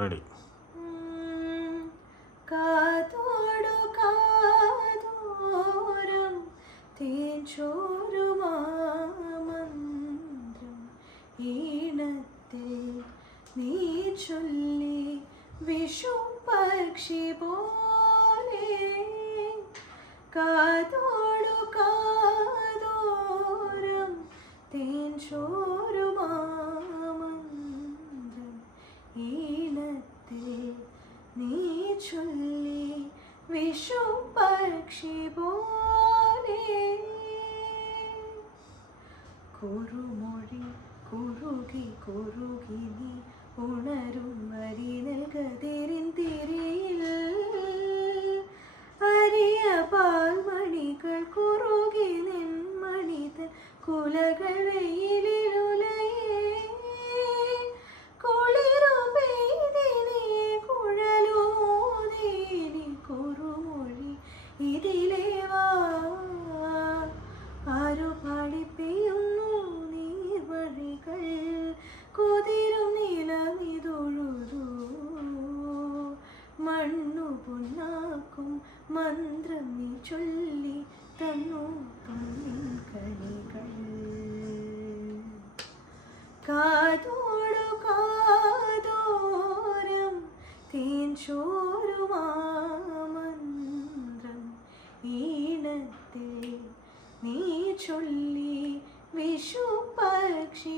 Ready. നീ ചൊല്ലി വിഷു പക്ഷി പോലെ. കാതോടു വിഷു പക്ഷി പോലെ കുറുമൊഴി കുറുകി കുറുകി നീ ഉണരും വരി നൽകതിരിൻ തിരിയിൽ. അരിയ പാൽമണികൾ കുറുകി നിൻമണിതൻ കുലകൾ നീലേവാ ആരോ പഠിപ്പിയുന്നു നീ വഴികൾ? കുതിരും നിലമിതൊഴുതു. മണ്ണു പൊന്നാക്കും മന്ത്രം നീ ചൊല്ലി തന്നു കളികൾ. കാതോടു കാതോരം തീൻ ചോരുമാമ ചൊല്ലി വിഷു പക്ഷി